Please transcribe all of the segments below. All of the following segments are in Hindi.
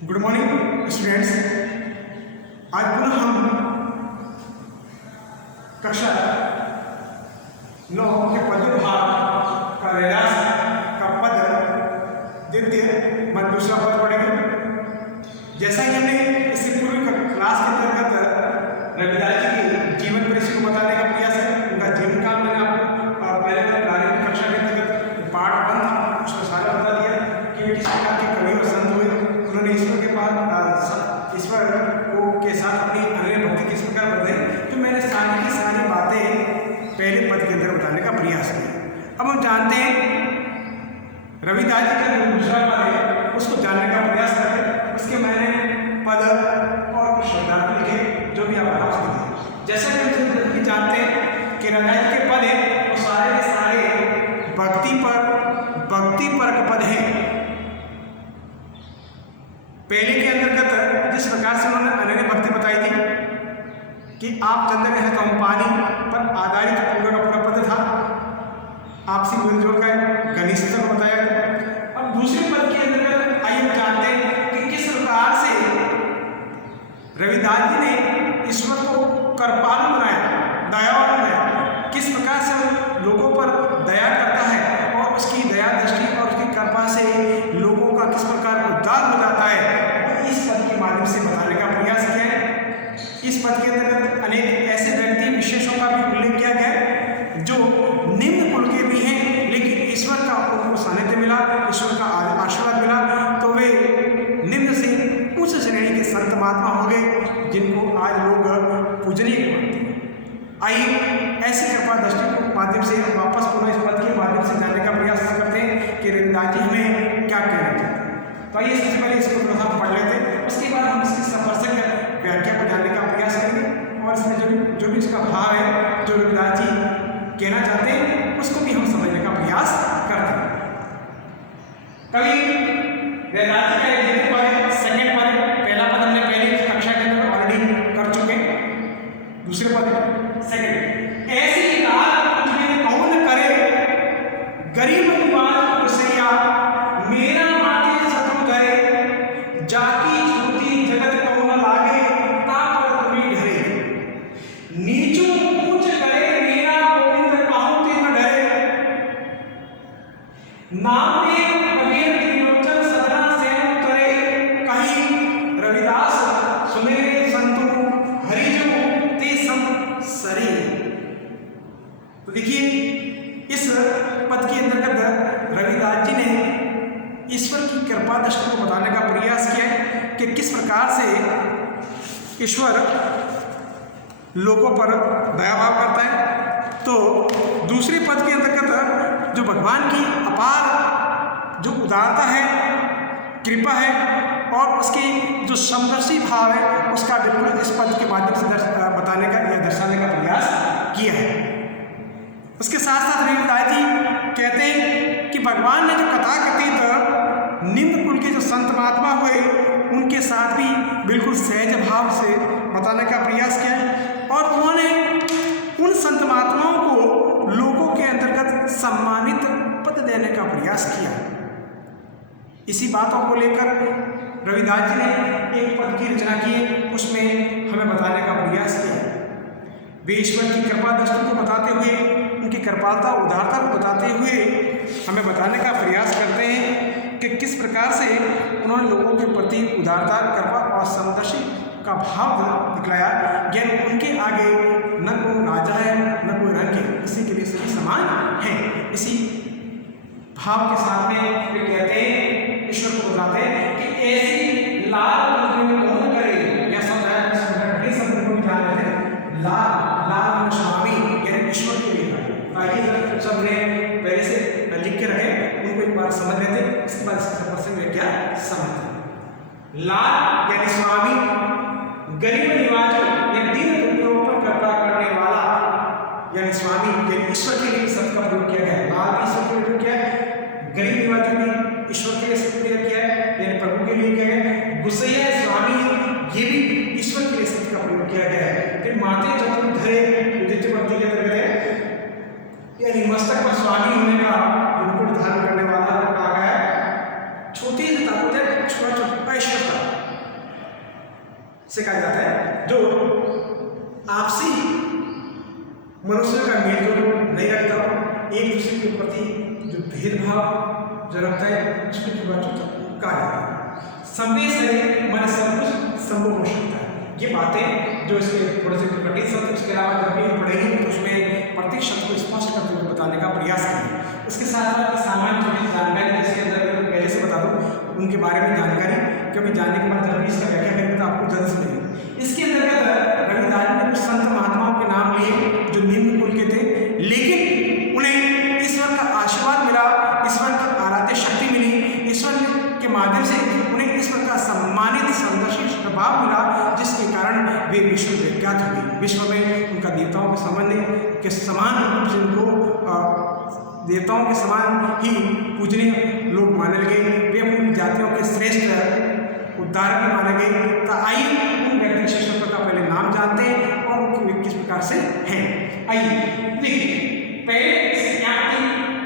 Good morning students. आज पुनः हम कक्षा 9 के पद्य भाग का रैदास का पद द्वितीय मन दूसरा पद पढ़ेंगे। जैसा कि हमने इससे पूर्व क्लास के अंतर्गत रविदास जी के जीवन परिचय को बताने का प्रयास है। उनका जीवन काल मैंने आपको पहले प्रारंभिक कक्षा के अंतर्गत पार्ट 1 था, उसका सारा बता दिया कि वे किस प्रकार के कवि और संत हुए। उन्होंने ईश्वर के पास ईश्वर को के साथ अपनी अनन्य भक्ति किस प्रकार बताई, तो मैंने सारी की सारी बातें पहले पद के अंदर बताने का प्रयास किया। अब हम जानते हैं रविदास जी का जो दूसरा पद है उसको जानने का प्रयास करते। उसके मैंने पद और शब्दार्थ लिखे जो भी आप भाव सकते। जैसा कि हम जानते हैं कि रविदास जी के पद है वो सारे के सारे भक्ति पर पद हैं। पहले के अंतर्गत जिस प्रकार से उन्होंने अनन्य भक्ति बताई थी कि आप चंद्र में है तो हम पानी पर आधारित पूरा का पूरा पद था, आपसी मिलजुल का घनिष्ठ बताया। अब दूसरे पद के अंतर्गत आइए हम जानते हैं कि किस प्रकार से रविदास जी ने ईश्वर को कृपालु बनाया, दयावान बनाया। किस प्रकार से लोगों पर दया करता है और उसकी दया दृष्टि और उसकी कृपा से लोगों का किस प्रकार उद्धार हो जाता है, इस पद के माध्यम से बताने का प्रयास किया है। इस पद के अंतर्गत अनेक ऐसे व्यक्ति विशेषों का भी उल्लेख किया गया है जो निम्न कुल के भी हैं, लेकिन ईश्वर का उनको सानिध्य मिला, ईश्वर का आशीर्वाद मिला, तो वे निम्न से उच्च श्रेणी के संत महात्मा हो गए जिनको आज लोग पूजनीय मानते हैं। आइए ऐसी कृपा दृष्टि के माध्यम से वापस पुनः इस पद के माध्यम से जानने का प्रयास करते हैं कि रविदास जी हमें क्या कहना चाहते हैं। तो आइए सबसे पहले इसको थोड़ा सा पढ़ लेते हैं, उसके बाद हम इसकी सफरसक व्याख्या को जानने का प्रयास करेंगे और इसमें जो भी इसका भाव है जो रविदास जी कहना चाहते हैं उसको भी हम समझने का प्रयास करते हैं। कवि रविदास जी का एक पद है, सेकेंड पद है। पहला पद हमने पहले कक्षा के अंदर ऑलरेडी कर चुके हैं। दूसरे पद सेकेंड, ऐसी लाल तुझे कौन करे गरीब निवाज रसैया, मेरा माथे शत्रु धरे जाकी छूटी जगत कौन लागे, तापर तुम्हें ढरे नीचू ऊंच करे मेरा गोविंद कहूं ते न डरे, नाम में कबीर त्रिलोचन सदना सेन उतरे, कहीं रविदास सुमेरे संतु हरिजु ते सम सरे। तो देखिए इस पद के अंतर्गत रविदास जी ने ईश्वर की कृपा दृष्टि को बताने का प्रयास किया कि किस प्रकार से ईश्वर लोगों पर दया भाव करता है। तो दूसरे पद के अंतर्गत जो भगवान की अपार जो उदारता है, कृपा है और उसकी जो समदर्शी भाव है उसका बिल्कुल इस पद के माध्यम से बताने का या दर्शाने का प्रयास किया है। उसके साथ साथ रविदास जी कहते हैं कि भगवान ने जो कथाकथित निम्न कुल के जो संत महात्मा हुए उनके साथ भी बिल्कुल सहज भाव से बताने का प्रयास किया और उन्होंने उन संत महात्माओं को लोगों के अंतर्गत सम्मानित पद देने का प्रयास किया। इसी बातों को लेकर रविदास जी ने एक पद की रचना की, उसमें हमें बताने का प्रयास किया। वे ईश्वर की कृपा दृष्टि को बताते हुए, उनकी कृपालता उदारता को बताते हुए हमें बताने का प्रयास करते हैं कि किस प्रकार से उन्होंने लोगों के प्रति उदारता, कृपा और समदर्शी का भाव दिखलाया। ज्ञान उनके आगे न कोई राजा है न कोई रंग है, इसी के लिए सभी समान हैं। इसी भाव के साथ में वे कहते हैं, ईश्वर को बताते हैं कि ऐसी लाल कौन करे, यह शब्द है शब्द को जान रहे थे, लाल स्वामी यानी ईश्वर के लिए। आइए सब ने पहले से लिख के रखे, उनको एक बार समझ लेते, इसके बाद इससे में क्या समझते। लाल यानी स्वामी, गरीब निवाज यानी दीन दुखियों पर कृपा करने वाला यानी स्वामी यानी ईश्वर के लिए शब्द का प्रयोग किया गया है। लाल भी ईश्वर के लिए प्रयोग किया है, गरीब निवाज भी ईश्वर के लिए प्रयोग किया है यानी प्रभु के लिए किया है। गुस्सैया स्वामी ये भी ईश्वर के लिए शब्द का प्रयोग किया गया है। फिर माथे चतुर धरे द्वितीय पंक्ति के अंदर यानी मस्तक पर स्वामी होने का मुकुट धारण करने वाला कहा गया है। छोटी सी ताकत है, छोटा छोटा ऐश्वर्य से कहा जाता है जो आपसी मनुष्य का मेलजोल नहीं रखता, एक दूसरे के प्रति जो भेदभाव जो रखता है उसको छुआछूत कहा जाता है। संवेश है मन सब कुछ संभव हो सकता है। ये बातें जो इसके थोड़े से कठिन शब्द, उसके अलावा जब भी पढ़ेंगे तो उसमें प्रत्येक शब्द को स्पष्ट करते हुए बताने का प्रयास करेंगे। इसके साथ साथ सामान्य जो भी जानकारी जिसके अंदर पहले से बता दूँ उनके बारे में जानकारी, क्योंकि जानने के बाद जब भी इसका व्याख्या करेंगे तो आपको जल्द समझेंगे। इसके अंतर्गत रविदास ने कुछ संत महात्माओं के नाम लिए जो निम्न कुल के थे, लेकिन उन्हें ईश्वर का आशीर्वाद मिला, ईश्वर की आराध्य शक्ति मिली, ईश्वर के माध्यम से उन्हें ईश्वर का सम्मानित संदर्शी प्रभाव मिला, जिसके कारण वे विश्व विख्यात हो गई। विश्व में उनका देवताओं के संबंध के समान रूप से उनको देवताओं के समान ही पूजनीय लोग माने गए। वे अपनी जातियों के श्रेष्ठ उद्धारक माने गए। तो आइए उन व्यक्ति विशेषों का पहले नाम जानते हैं और उनके किस प्रकार से हैं। आइए देखिए, पहले यहाँ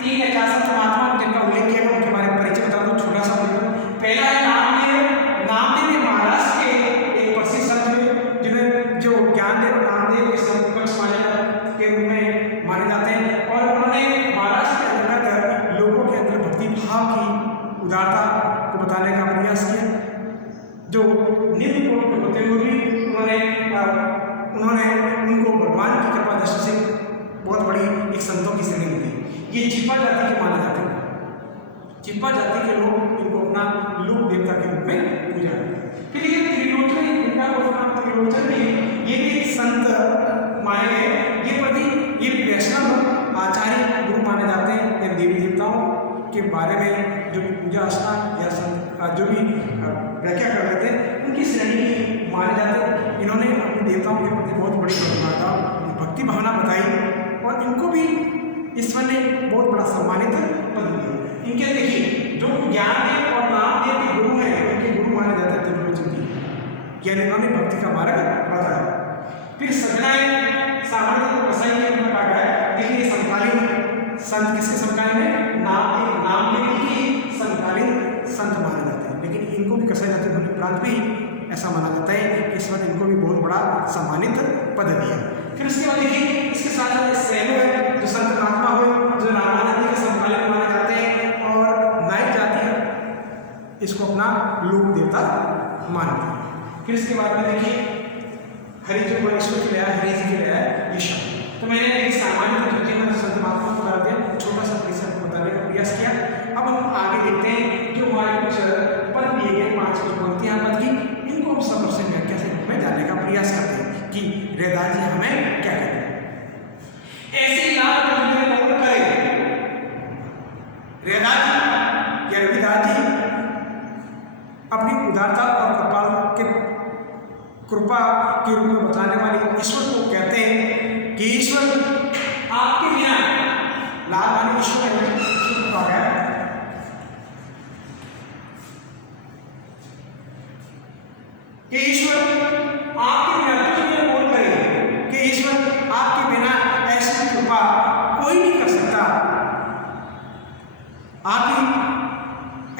तीन या चार संत महात्मा जिनका उल्लेख किया गया उनके बारे में परिचय बता दूं, छोटा सा। पहला है नामदेव महाराष्ट्र के एक प्रसिद्ध संत हुए जिन्हें जो ज्ञानदेव नामदेव के संत के रूप में माने जाते हैं, और उन्होंने महाराष्ट्र के अंतर्गत लोगों के अंदर भक्ति भाव की उदारता को बताने का प्रयास किया। जो निम्न कोटि के होते हुए भी उन्होंने उनको भगवान की कृपा दृष्टि से बहुत बड़ी एक संतों की श्रेणी होती। ये चिप्पा जाति के माने जाते हैं। चिप्पा जाति के लोग इनको अपना लोक देवता के रूप में पूजा करते हैं। फिर ये त्रिलोचन, इनका नाम त्रिलोचन भी, ये भी एक संत माने गए। ये वैष्णव आचार्य गुरु माने जाते हैं। ये देवी देवताओं के बारे में जो भी पूजा अर्चना या जो भी व्याख्या कर लेते हैं उनकी श्रेणी की माने जाते हैं। इन्होंने अपने देवताओं के प्रति बहुत बड़ी भक्ति भावना बताई और इनको भी ईश्वर ने बहुत बड़ा सम्मानित पद दिया। इनके देखिए जो ज्ञानदेव और नामदेव के गुरु हैं, इनके गुरु माने जाते हैं त्रिलोचन जी, यानी इन्होंने भक्ति का मार्ग बताया। फिर सजनाएं सामान्य कसाई के रूप में कहा गया है, लेकिन ये समकालीन संत किसके समकालीन है? नामदेव की समकालीन संत माने जाते हैं, लेकिन इनको भी कसाई जाति होने के उपरांत भी ऐसा माना जाता है कि ईश्वर ने इनको भी बहुत बड़ा सम्मानित पद दिया। फिर उसके बाद देखिए इसके साथ सैनो है जो संत महात्मा हुए, जो रामानंद के समकालीन माने जाते हैं, और नाई जाति है इसको अपना लोक देवता मानते हैं। फिर इसके बाद में देखिए हरिजी ईश्वर के लिए हरि जी के लिए ईश्वर। तो मैंने एक सामान्य संत महात्मा को बता दिया, छोटा सा परिचय बताने का प्रयास किया। अब हम आगे देखते हैं जो हमारे कुछ पद दिए गए, 5 कुछ पंक्तियां पद की, इनको हम समरसेन व्याख्या से रूप में जानने का प्रयास करते हैं कि रविदास जी हमें क्या कहते हैं। ऐसी लाल कौन करे? रविदास जी या रविदास जी अपनी उदारता और कृपा के रूप में बताने वाले ईश्वर को कहते हैं कि ईश्वर आपके बिना, लाल वाली ईश्वर कहा गया कि ईश्वर आपके बिना तुझे कौन करे, कि ईश्वर आपके बिना ऐसी कृपा कोई नहीं कर सकता। आप ही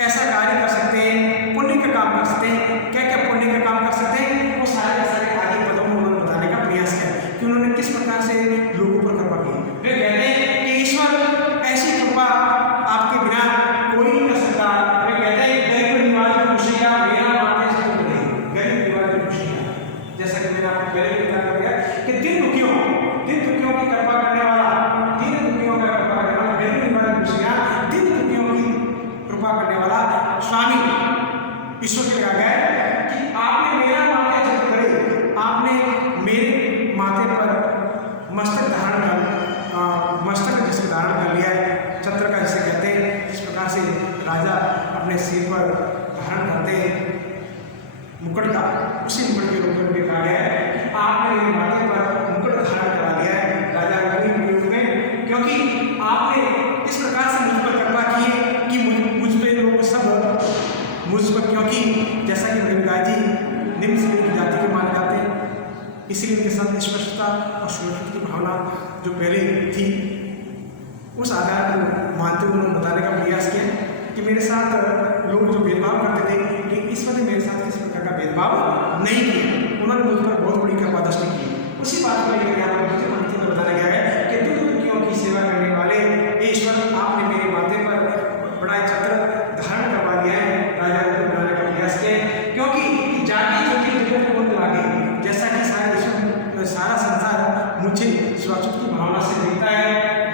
ऐसा कार्य कर सकते हैं, पुण्य का काम कर सकते हैं। क्या क्या पुण्य का काम कर सकते हैं वो सारे आगे पदों में उन्होंने बताने का प्रयास किया कि उन्होंने किस प्रकार से लोगों पर कृपा की। वे कहते हैं कि ईश्वर ऐसी कृपा आपके बिना कोई नहीं कर सकता। वे कहते हैं गरीब निवाज खुशियाँ मेरा माने से गरीब निवाज खुशियाँ, जैसा कि मैंने आपको पहले भी बता दिया कि दिन दुखियों की कृपा करने वाला, दिन दुखियों का कृपा करने वाला, गरीब निवाज खुशियाँ, दिन दुखियों की कृपा करने वाला स्वामी ईश्वर के कहा गया कि आपने मेरा माथे जब करे, आपने मेरे माथे पर मस्तक धारण कर, मस्तक जिसे धारण कर लिया है, छत्र का जिसे कहते हैं, इस प्रकार से राजा अपने सिर पर धारण करते हैं मुकुट का, उसी मुकुट के रूप में कहा गया है कि आपने मेरे माथे पर मुकुट धारण करा लिया है राजा रूप में, क्योंकि आपने इस प्रकार से मुझ पर कृपा की है कि मुझ पे लोग सब मुझ पर, क्योंकि जैसा कि रविदास जी निम्न श्रेणी की जाति के माने जाते हैं, इसीलिए उनके साथ स्पष्टता और सुरक्षित की भावना जो पहले थी उस आधार को मानते हुए उन्होंने बताने का प्रयास किया कि मेरे साथ लोग जो भेदभाव करते थे कि ईश्वर ने मेरे साथ किसी प्रकार का भेदभाव नहीं किया। उन्होंने मुझ पर बहुत बड़ी कृपा दृष्टि की। उसी बात को लेकर यहाँ पर मुझे पंक्ति में बताया गया है कि दुर्गतियों की सेवा करने वाले ईश्वर, आपने मेरे माथे पर बड़ा छत्र धारण करवा दिया है, राजा को बनाने का प्रयास किया, क्योंकि जाति ज्योति जगत को लागे, जैसा कि सारा संसार मुझे स्वाचुत की भावना से देखता है,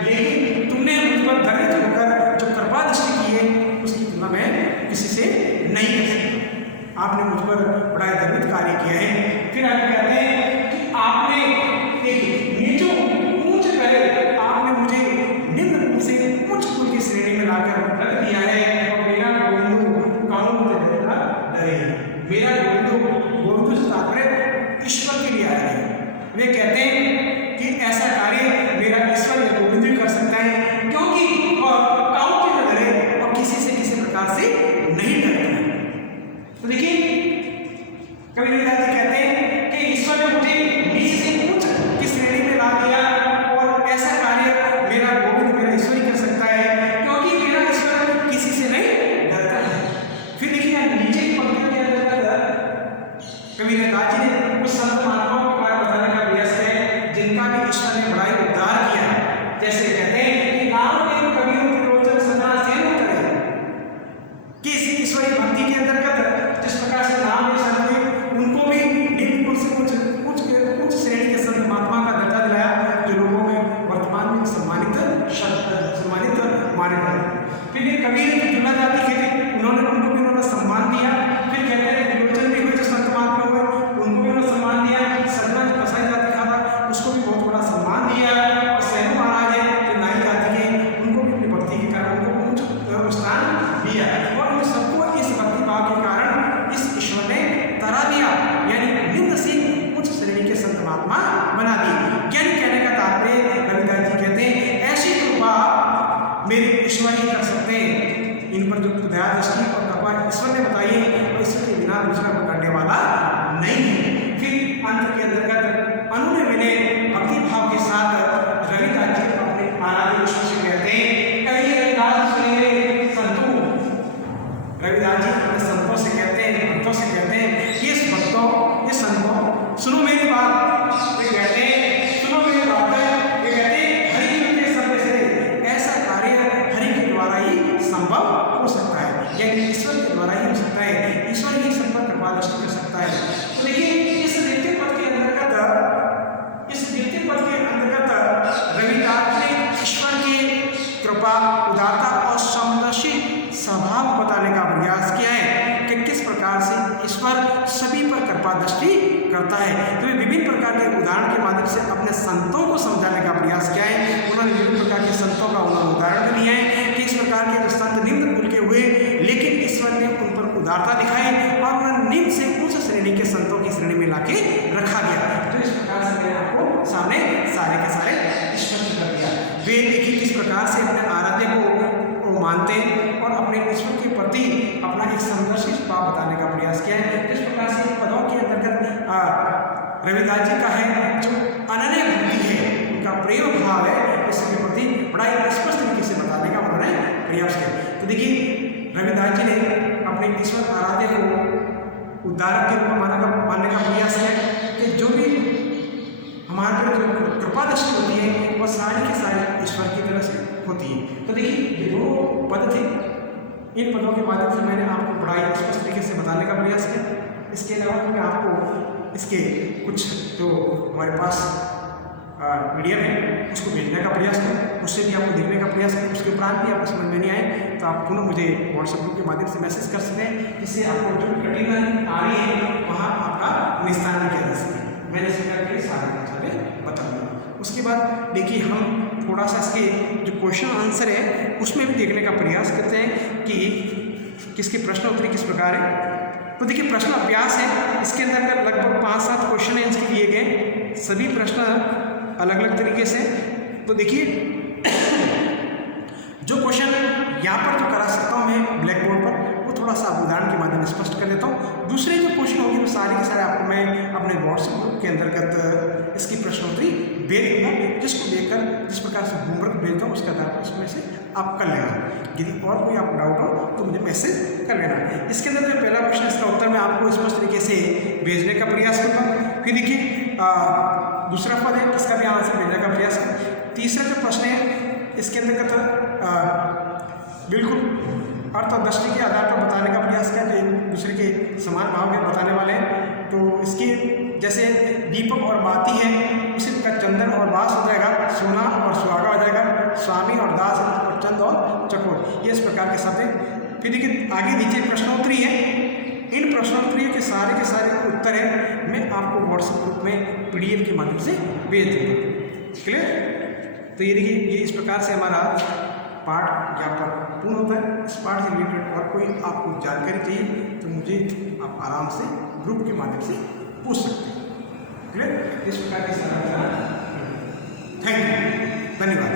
लेकिन तुमने मुझ पर दरिद्र होकर जो कृपा दृष्टि की है उसकी तुलना में किसी से नहीं कर सकता। आपने मुझ पर बड़ा दरिद्र कार्य किया है। फिर आगे कहते हैं कि आपने एक नीचों ऊंच करे, आपने मुझे निम्न कुल से उच्च कुल की श्रेणी में लाकर रख दिया है, और मेरा गोविंदु कहूँ डरे। मेरा गोविंदु से तात्पर्य ईश्वर के लिए आया है। वे कहते हैं कि ऐसा कार्य मेरा ईश्वर या गोविंद भी कर सकता है, क्योंकि और काऊ के न डरे और किसी से किसी प्रकार से नहीं डरता है। तो देखिए कवि रविदास जी कहते हैं कि ईश्वर ने मुझे नीचे से उच्च की श्रेणी में ला दिया, और ऐसा कार्य मेरा गोविंद मेरा ईश्वर ही कर सकता है, क्योंकि मेरा ईश्वर किसी से नहीं डरता है। फिर देखिए नीचे की पंक्ति के अंदर कवि रविदास जी ने उस संत महात्माओं के बारे में बताने का प्रयास किया है जिनका भी ईश्वर ने बड़ा ही उद्धार किया है। जैसे कहते हैं कि नाम देव कवियों के रोचन सदा से उतरे, कि इस ईश्वरी भक्ति के अंतर्गत जिस प्रकार से नाम देव संत थे उनको भी निम्न कुल से उच्च श्रेणी के संत महात्मा का दर्जा दिलाया, जो लोगों में वर्तमान में सम्मानित माने जाते। फिर ये कबीर जो जुला जाति के थे उनको भी उन्होंने सम्मान दिया। फिर कहते हैं त्रिलोचन भी हुए जो संत महात्मा हुए उनको भी उन्होंने सम्मान दिया। सजना जो कसाई जाति का था उसको भी बहुत बड़ा सम्मान दिया, और सैनो महाराज है जो नाई जाति के उनको भी अपनी भक्ति के कारण उनको उच्च स्थान दिया, और उन सबको इस भक्ति भाव के कारण इस ईश्वर ने तरा दिया, यानी निम्न से उच्च श्रेणी के संत महात्मा बना दिए। ज्ञान कहने का तात्पर्य रविदास जी कहते हैं ऐसी कृपा मेरे ईश्वर ही कर सकते हैं। इन पर जो दया दृष्टि और कृपा ईश्वर ने बताई है, और ईश्वर के बिना दूसरा को करने वाला नहीं है। फिर अंत के अंतर्गत अनुने विनय भक्ति भाव के साथ रविदास जी अपने आराध्य ईश्वर से कहते हैं, कहिए रविदास सुनिए संतों। रविदास जी अपने संतों से कहते हैं, भक्तों से कहते हैं, ये भक्तों ये संतों सुनो मेरी बात। वे कहते हैं सुनो मेरी बात है, वे कहते हैं हरि के संदेश से ऐसा कार्य हरि के द्वारा ही संभव हो सकता है, यानी ईश्वर के द्वारा ही हो सकता है, ईश्वर ही सब पर कृपा दृष्टि कर सकता है। तो देखिए इस द्वितीय पद के अंतर्गत रविदास ने ईश्वर की कृपा उदारता और समदर्शी स्वभाव बताने का प्रयास किया है कि किस प्रकार से ईश्वर सभी पर कृपा दृष्टि करता है। तो वे विभिन्न प्रकार के उदाहरण के माध्यम से अपने संतों को समझाने का प्रयास किया है। उन्होंने विभिन्न प्रकार के संतों का उन्होंने उदाहरण भी दिया है कि इस प्रकार के जो संत निम्न कुल के हुए, लेकिन ईश्वर ने उन पर उदारता दिखाई और उन्होंने निम्न से उच्च श्रेणी के संतों की श्रेणी में लाके रखा गया। तो इस प्रकार से मैंने आपको सामने सारे के सारे स्पष्ट कर दिया। वे देखिए किस प्रकार से अपने आराध्य को मानते हैं और अपने ईश्वर के प्रति अपना एक समदर्शी भाव बताने का प्रयास किया है। इस प्रकार से पदों के अंतर्गत रविदास जी का है जो अनन्य भक्ति है, उनका प्रेम भाव है, इसके प्रति बड़ा ही स्पष्ट तरीके से बताने का उन्होंने प्रयास किया। तो देखिए रविदास जी ने अपने ईश्वर आराध्य को उद्धारक के रूप में मानने का प्रयास किया कि जो भी हमारे पर जो कृपा दृष्टि होती है वह सारी की सारी ईश्वर की तरफ से होती है। तो देखिए ये दो पद थे, इन पदों के माध्यम से मैंने आपको बड़ा ही स्पष्ट तरीके से बताने का प्रयास किया। इसके अलावा मैं आपको इसके कुछ जो हमारे पास मीडियम है उसको भेजने का प्रयास करें, उससे भी आपको देखने का प्रयास करें। उसके उपरांत भी आपको समझ में नहीं आए तो आप पुनः मुझे व्हाट्सएप ग्रुप के माध्यम से मैसेज कर सकते हैं, जिससे आपको जो कठिनाई आ रही है वहाँ आपका निस्तारण किया जा सके। मैंने सीखा कि सारे बताऊँगा। उसके बाद देखिए हम थोड़ा सा इसके जो क्वेश्चन आंसर है उसमें भी देखने का प्रयास करते हैं कि किसके प्रश्न उत्तरी किस प्रकार है। तो देखिए प्रश्न अभ्यास है, इसके अंदर लगभग 5-7 क्वेश्चन हैं इसके दिए गए, सभी प्रश्न अलग अलग तरीके से। तो देखिए जो क्वेश्चन यहाँ पर जो करा सकता हूँ मैं ब्लैक बोर्ड पर, वो थोड़ा सा उदाहरण के माध्यम से स्पष्ट कर देता हूँ। दूसरे जो क्वेश्चन होंगे वो सारे के सारे आपको मैं अपने व्हाट्सएप ग्रुप के अंतर्गत इसकी प्रश्नोत्तरी भेज दूँगा, जिसको लेकर जिस प्रकार से होमवर्क भेजता हूँ उसका आधार पर उसमें से आप कर लेना। यदि और कोई आपको डाउट हो तो मुझे मैसेज कर लेना। इसके अंदर जो पहला प्रश्न, इसका उत्तर मैं आपको स्पष्ट तरीके से भेजने का प्रयास करूँगा। फिर देखिए दूसरा पद है, इसका भी आंसर भेजने का प्रयास करें। तीसरा जो प्रश्न है इसके अंतर्गत बिल्कुल अर्थ और दृष्टि के आधार पर बताने का प्रयास किया, जो एक दूसरे के समान भाव के बताने वाले हैं। तो इसके जैसे दीपक और बाती है, उसी प्रकार चंदन और बास हो जाएगा, सोना और सुहागा हो जाएगा, स्वामी और दास और चंद और चकोर, ये इस प्रकार के शब्द हैं। फिर देखिए आगे नीचे प्रश्नोत्तरी है। इन प्रश्नोत्तरियों के सारे उत्तर है मैं आपको व्हाट्सएप ग्रुप में PDF के माध्यम से भेज दूँगा। क्लियर? तो ये देखिए, ये इस प्रकार से हमारा पाठ ज्ञापन पूर्ण होता है। इस पाठ से रिलेटेड और कोई आपको जानकारी चाहिए तो मुझे आप आराम से ग्रुप के माध्यम से पूछ सकते हैं। क्लियर? इस प्रकार के सारा थैंक यू, धन्यवाद।